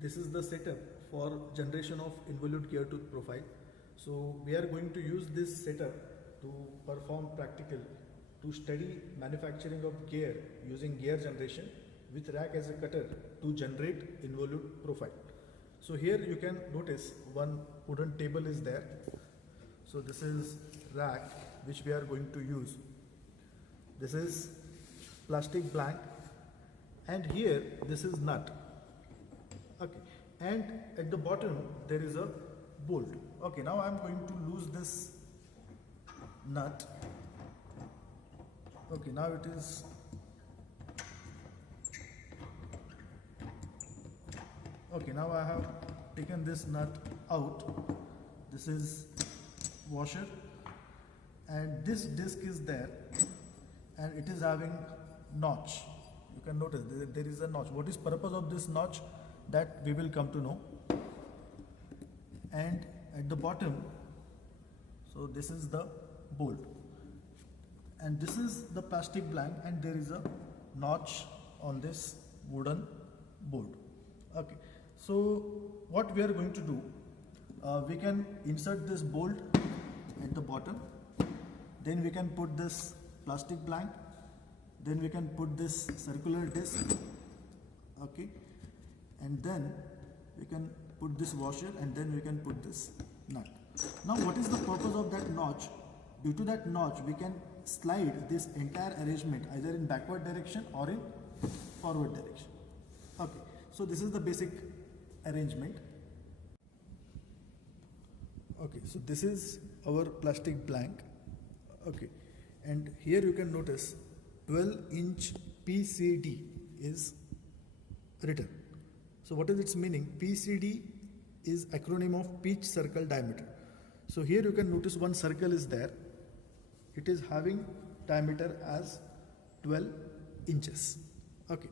This is the setup for generation of involute gear tooth profile. So we are going to use this setup to perform practical to study manufacturing of gear using gear generation with rack as a cutter to generate involute profile. So here you can notice one wooden table is there. So this is rack which we are going to use. This is plastic blank, and here this is nut. Okay, and at the bottom there is a bolt. Okay, now I am going to lose this nut. Okay, now it is okay. Now I have taken this nut out. This is washer, and this disc is there, and it is having notch. You can notice there is a notch. What is purpose of this notch? That we will come to know. And at the bottom, so this is the bolt, and this is the plastic blank, and there is a notch on this wooden bolt. Okay, so what we are going to do, we can insert this bolt at the bottom, then we can put this plastic blank, then we can put this circular disc. Okay, and then we can put this washer, and then we can put this nut. Now what is the purpose of that notch? Due to that notch we can slide this entire arrangement either in backward direction or in forward direction. Okay, so this is the basic arrangement. Okay, so this is our plastic blank. Okay, and here you can notice 12-inch PCD is written. So what is its meaning? PCD is acronym of pitch circle diameter. So here you can notice one circle is there. It is having diameter as 12 inches. Okay,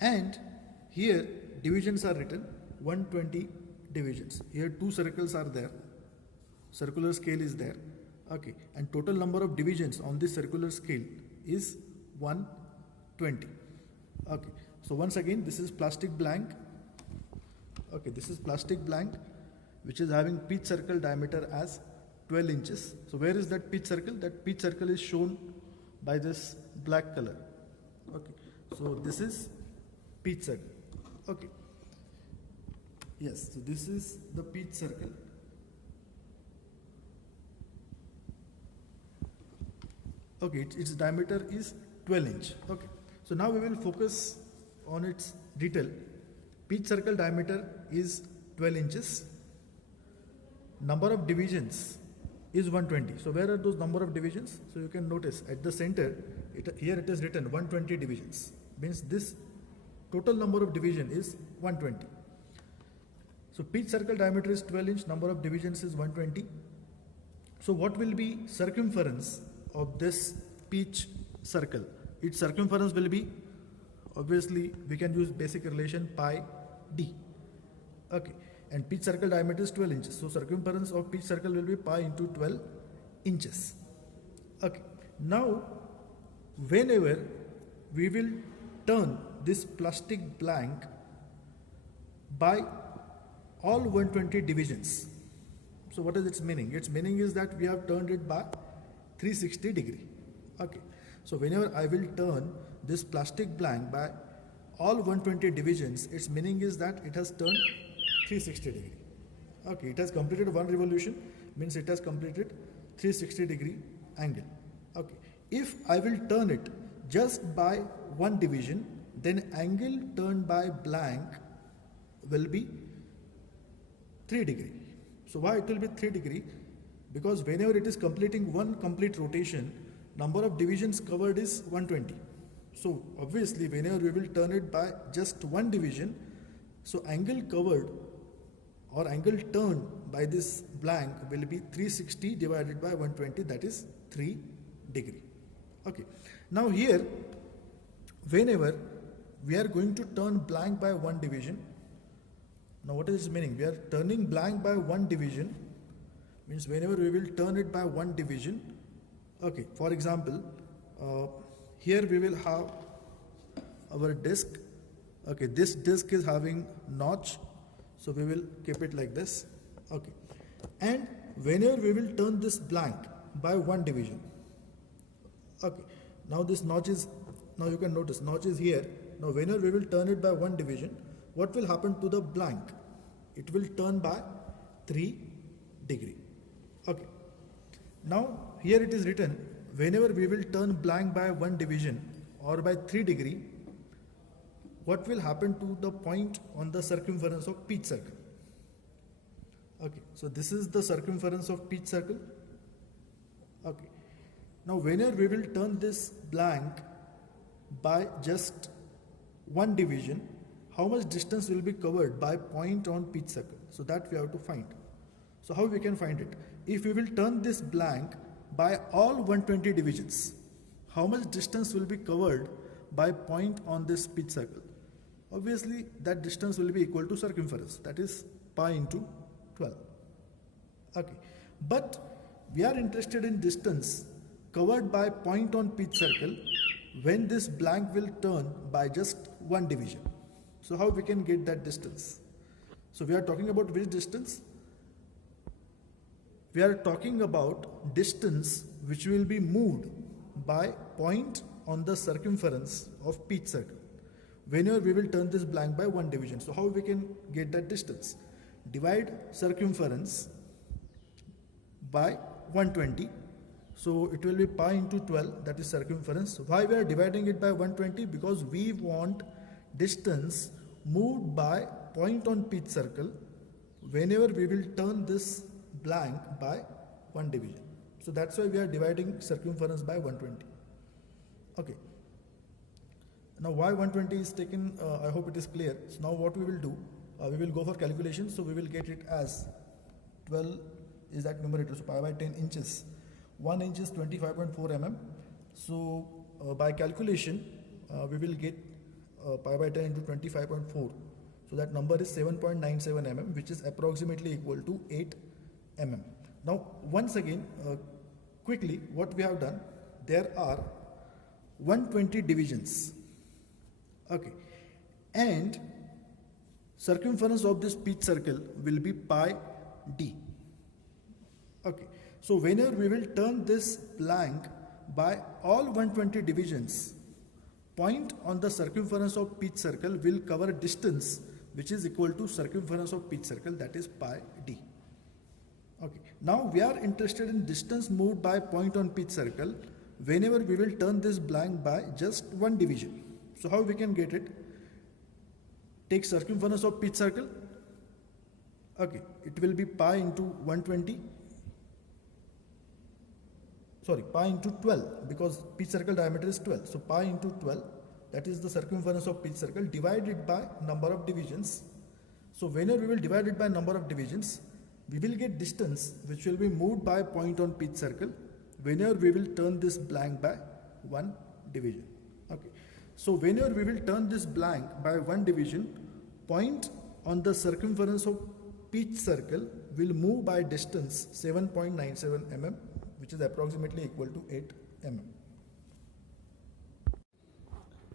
and here divisions are written 120 divisions. Here two circles are there. Circular scale is there. Okay, and total number of divisions on this circular scale is 120. Okay, so once again this is plastic blank. Okay, this is plastic blank which is having pitch circle diameter as 12 inches. So where is that pitch circle? That pitch circle is shown by this black color. Okay, so this is pitch circle. Okay, yes, so this is the pitch circle. Okay, its diameter is 12 inch. Okay, so now we will focus on its detail. Pitch circle diameter is 12 inches. Number of divisions is 120. So where are those number of divisions? So you can notice at the center, here it is written 120 divisions. Means this total number of division is 120. So pitch circle diameter is 12 inch, number of divisions is 120. So what will be circumference of this pitch circle? Its circumference will be, obviously we can use basic relation pi d. Okay, and pitch circle diameter is 12 inches. So circumference of pitch circle will be pi into 12 inches. Okay, now whenever we will turn this plastic blank by all 120 divisions. So what is its meaning? Its meaning is that we have turned it by 360 degree. Okay, so whenever I will turn this plastic blank by all 120 divisions, its meaning is that it has turned 360 degree. Okay, it has completed one revolution, means it has completed 360 degree angle. Okay, if I will turn it just by one division, then angle turned by blank will be 3 degree. So why it will be 3 degree? Because whenever it is completing one complete rotation, number of divisions covered is 120. So obviously whenever we will turn it by just one division, so angle covered or angle turned by this blank will be 360 divided by 120, that is 3 degree. Okay, now here whenever we are going to turn blank by one division, now what is its meaning? We are turning blank by one division, means whenever we will turn it by one division. Okay, for example, here we will have our disc. Okay, this disc is having notch, So we will keep it like this. Okay. And whenever we will turn this blank by one division. Okay. Now this notch is, now you can notice notch is here. Now whenever we will turn it by one division, what will happen to the blank? It will turn by 3 degree. Okay. Now here it is written, whenever we will turn blank by one division or by 3 degree, what will happen to the point on the circumference of pitch circle? Okay, so this is the circumference of pitch circle. Okay. Now whenever we will turn this blank by just one division, how much distance will be covered by point on pitch circle? So that we have to find. So how we can find it? If we will turn this blank by all 120 divisions, how much distance will be covered by point on this pitch circle? Obviously that distance will be equal to circumference, that is pi into 12. Okay, but we are interested in distance covered by point on pitch circle when this blank will turn by just one division. So how we can get that distance? So we are talking about which distance? We are talking about distance which will be moved by point on the circumference of pitch circle whenever we will turn this blank by one division. So how we can get that distance? Divide circumference by 120. So it will be pi into 12, that is circumference. Why we are dividing it by 120? Because we want distance moved by point on pitch circle whenever we will turn this blank by one division. So that's why we are dividing circumference by 120. Okay. Now why 120 is taken, I hope it is clear. So now what we will do, we will go for calculation. So we will get it as 12 is that numerator, so pi by 10 inches. 1 inch is 25.4 mm. So by calculation, we will get pi by 10 into 25.4. So that number is 7.97 mm, which is approximately equal to 8 mm. Now once again, quickly what we have done, there are 120 divisions. Okay, and circumference of this pitch circle will be pi d. Okay, so whenever we will turn this blank by all 120 divisions, point on the circumference of pitch circle will cover distance which is equal to circumference of pitch circle, that is pi d. Okay, now we are interested in distance moved by point on pitch circle whenever we will turn this blank by just one division. So how we can get it? Take circumference of pitch circle. Okay, it will be pi into 120. Sorry, pi into 12, because pitch circle diameter is 12. So pi into 12, that is the circumference of pitch circle, divided by number of divisions. So whenever we will divide it by number of divisions, we will get distance which will be moved by point on pitch circle whenever we will turn this blank by one division. Okay. So whenever we will turn this blank by one division, point on the circumference of pitch circle will move by distance 7.97 mm, which is approximately equal to 8 mm.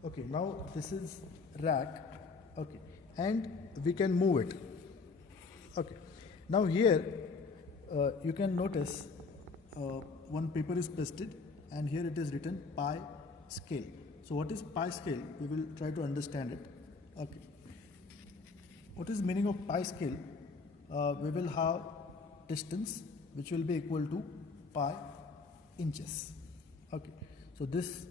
Okay, now this is rack. Okay, and we can move it. Okay, now here you can notice one paper is pasted and here it is written pi scale. So what is pi scale? We will try to understand it. Okay, what is meaning of pi scale? We will have distance which will be equal to pi inches. Okay, so this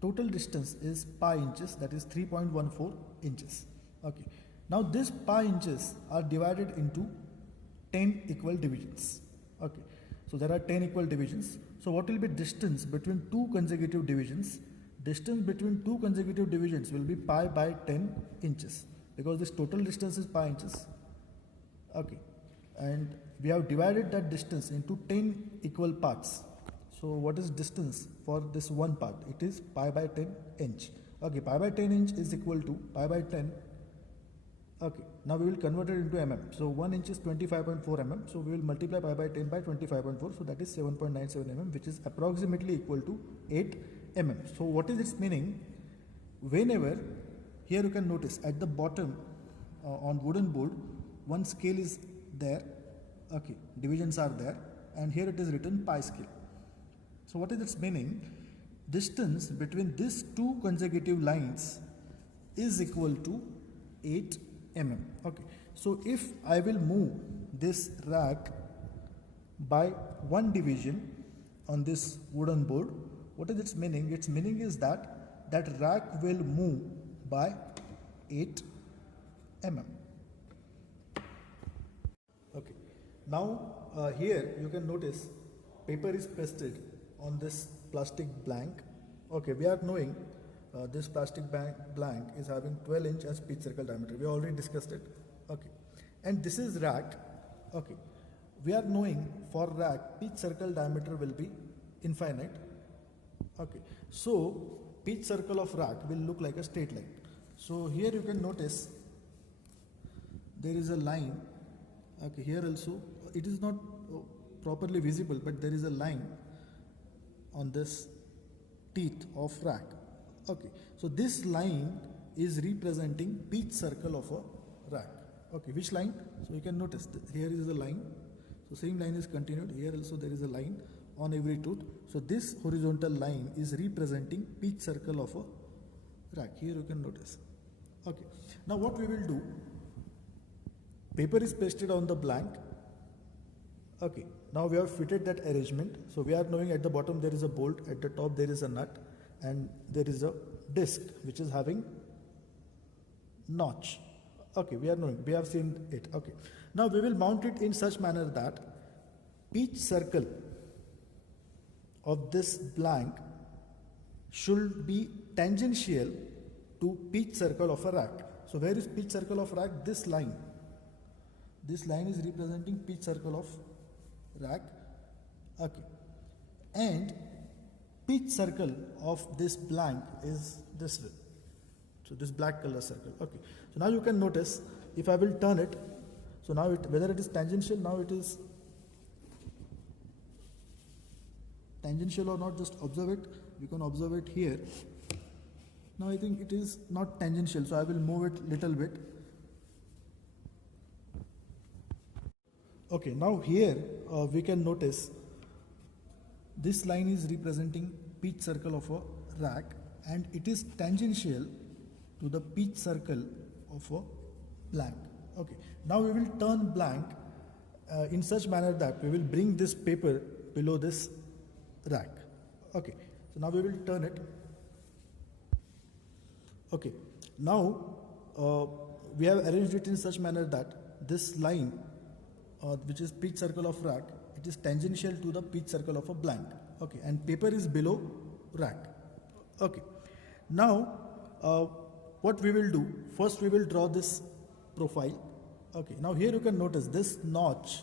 total distance is pi inches, that is 3.14 inches. Okay, now this pi inches are divided into 10 equal divisions. Okay, so there are 10 equal divisions. So what will be distance between two consecutive divisions? Distance between two consecutive divisions will be pi by 10 inches, because this total distance is pi inches. Okay, and we have divided that distance into 10 equal parts. So what is distance for this one part? It is pi by 10 inch. Okay, pi by 10 inch is equal to pi by 10. Okay, now we will convert it into mm. So 1 inch is 25.4 mm. So we will multiply pi by 10 by 25.4. So that is 7.97 mm, which is approximately equal to 8 mm. So what is its meaning? Whenever, here you can notice at the bottom on wooden board, one scale is there, okay, divisions are there, and here it is written pi scale. So what is its meaning? Distance between these two consecutive lines is equal to 8 mm. Okay, so if I will move this rack by one division on this wooden board, what is its meaning? Its meaning is that that rack will move by 8 mm. Okay, now here you can notice paper is pasted on this plastic blank. Okay, we are knowing this plastic blank is having 12 inch as pitch circle diameter. We already discussed it. Okay, and this is rack. Okay, we are knowing for rack pitch circle diameter will be infinite. Okay, so pitch circle of rack will look like a straight line. So here you can notice there is a line. Okay, here also it is not properly visible, but there is a line on this teeth of rack. Okay, so this line is representing pitch circle of a rack. Okay, which line? So you can notice here is a line. So same line is continued. Here also there is a line on every tooth. So this horizontal line is representing pitch circle of a rack. Here you can notice. Okay, now what we will do? Paper is pasted on the blank. Okay, now we have fitted that arrangement. So we are knowing at the bottom there is a bolt, at the top there is a nut, and there is a disc which is having notch. Okay, we are knowing, we have seen it. Okay, now we will mount it in such manner that pitch circle of this blank should be tangential to pitch circle of a rack. So where is pitch circle of rack? This line. This line is representing pitch circle of rack. Okay, and pitch circle of this blank is this way. So this black color circle. Okay, so now you can notice if I will turn it, so now whether it is tangential, now it is tangential or not, just observe it. You can observe it here. Now I think it is not tangential, so I will move it little bit. Okay, now here we can notice this line is representing pitch circle of a rack, and it is tangential to the pitch circle of a blank. Okay, now we will turn blank in such manner that we will bring this paper below this rack. Okay, so now we will turn it. Okay, now we have arranged it in such manner that this line which is pitch circle of rack, it is tangential to the pitch circle of a blank. Okay, and paper is below rack. Okay, now what we will do, first we will draw this profile. Okay, now here you can notice this notch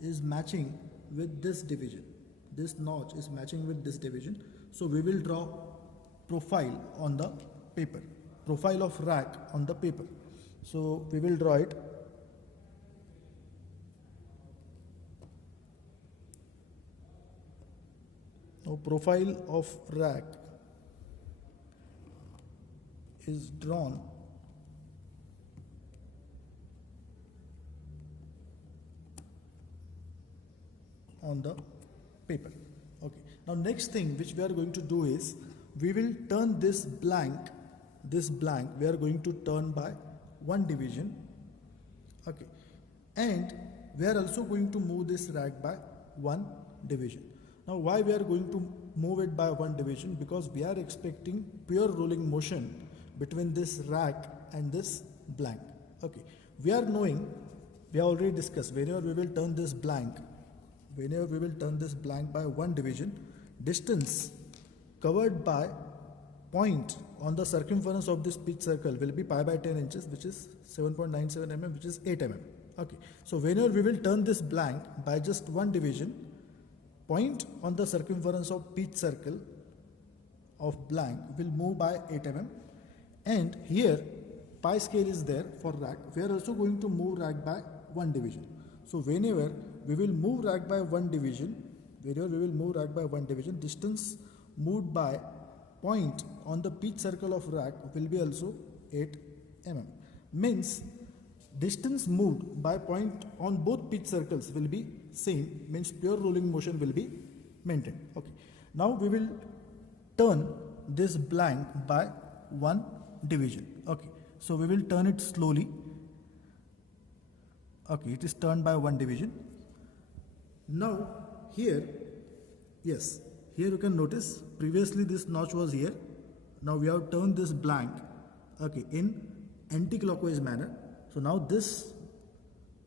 is matching with this division. This notch is matching with this division. So we will draw profile on the paper, profile of rack on the paper. So we will draw it. Now profile of rack is drawn on the paper. Okay, now next thing which we are going to do is we will turn this blank we are going to turn by one division. Okay, and we are also going to move this rack by one division. Now why we are going to move it by one division? Because we are expecting pure rolling motion between this rack and this blank. Okay, we are knowing, we have already discussed, whenever we will turn this blank by one division, distance covered by point on the circumference of this pitch circle will be pi by 10 inches, which is 7.97 mm, which is 8 mm. Okay, so whenever we will turn this blank by just one division, point on the circumference of pitch circle of blank will move by 8 mm, and here pi scale is there for rack. We are also going to move rack by one division. So whenever we will move rack by one division, distance moved by point on the pitch circle of rack will be also 8 mm. Means distance moved by point on both pitch circles will be same, means pure rolling motion will be maintained. Okay, now we will turn this blank by one division. Okay, so we will turn it slowly. Okay, it is turned by one division. Now here, yes, here you can notice previously this notch was here. Now we have turned this blank, okay, in anti-clockwise manner. So now this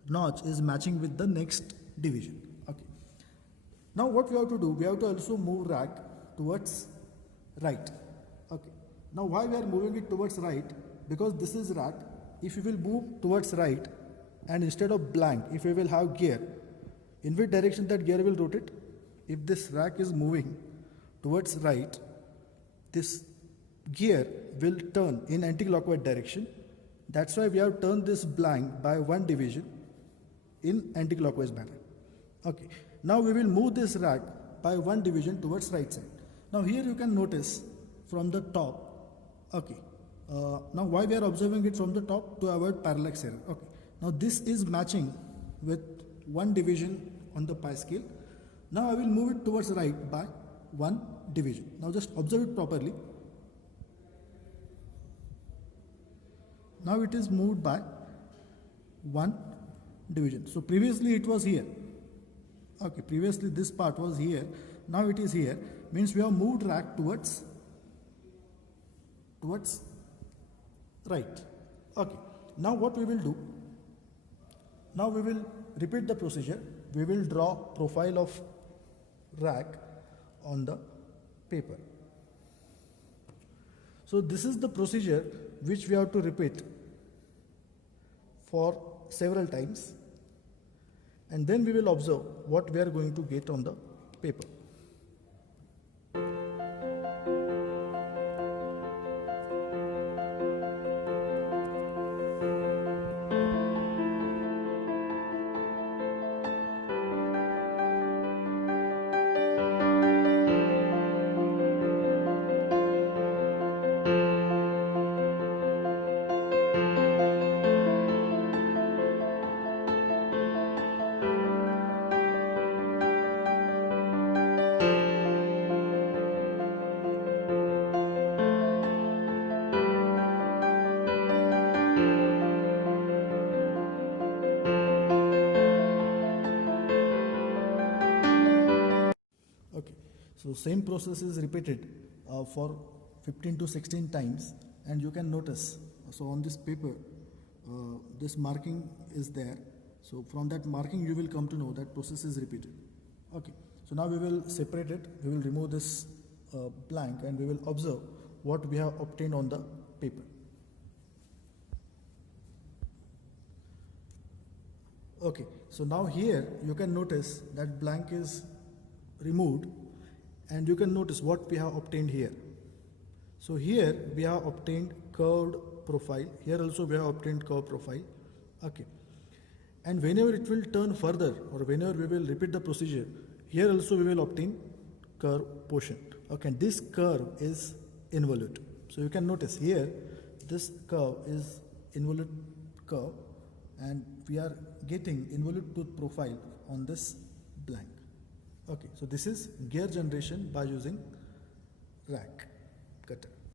notch is matching with the next division. Okay. Now what we have to do, we have to also move rack towards right. Okay. Now why we are moving it towards right? Because this is rack. If you will move towards right and instead of blank, if you will have gear, in which direction that gear will rotate? If this rack is moving towards right, this gear will turn in anti-clockwise direction. That's why we have turned this blank by one division in anti-clockwise manner. Okay. Now we will move this rack by one division towards right side. Now here you can notice from the top. Okay. Now why we are observing it from the top? To avoid parallax error. Okay. Now this is matching with one division on the pi scale. Now I will move it towards right by one division. Now just observe it properly. Now it is moved by one division. So previously it was here. Okay, previously this part was here. Now it is here. Means we have moved rack towards right. Okay. Now what we will do? Now we will repeat the procedure. We will draw profile of rack on the paper. So this is the procedure which we have to repeat for several times, and then we will observe what we are going to get on the paper. So same process is repeated for 15 to 16 times, and you can notice, so on this paper this marking is there. So from that marking you will come to know that process is repeated. Okay, so now we will separate it, we will remove this blank, and we will observe what we have obtained on the paper. Okay, so now here you can notice that blank is removed, and you can notice what we have obtained here. So here we have obtained curved profile, here also we have obtained curved profile. Okay, and whenever it will turn further, or whenever we will repeat the procedure, here also we will obtain curve portion. Okay, and this curve is involute. So you can notice here this curve is involute curve, and we are getting involute tooth profile on this blank. Okay, so this is gear generation by using rack.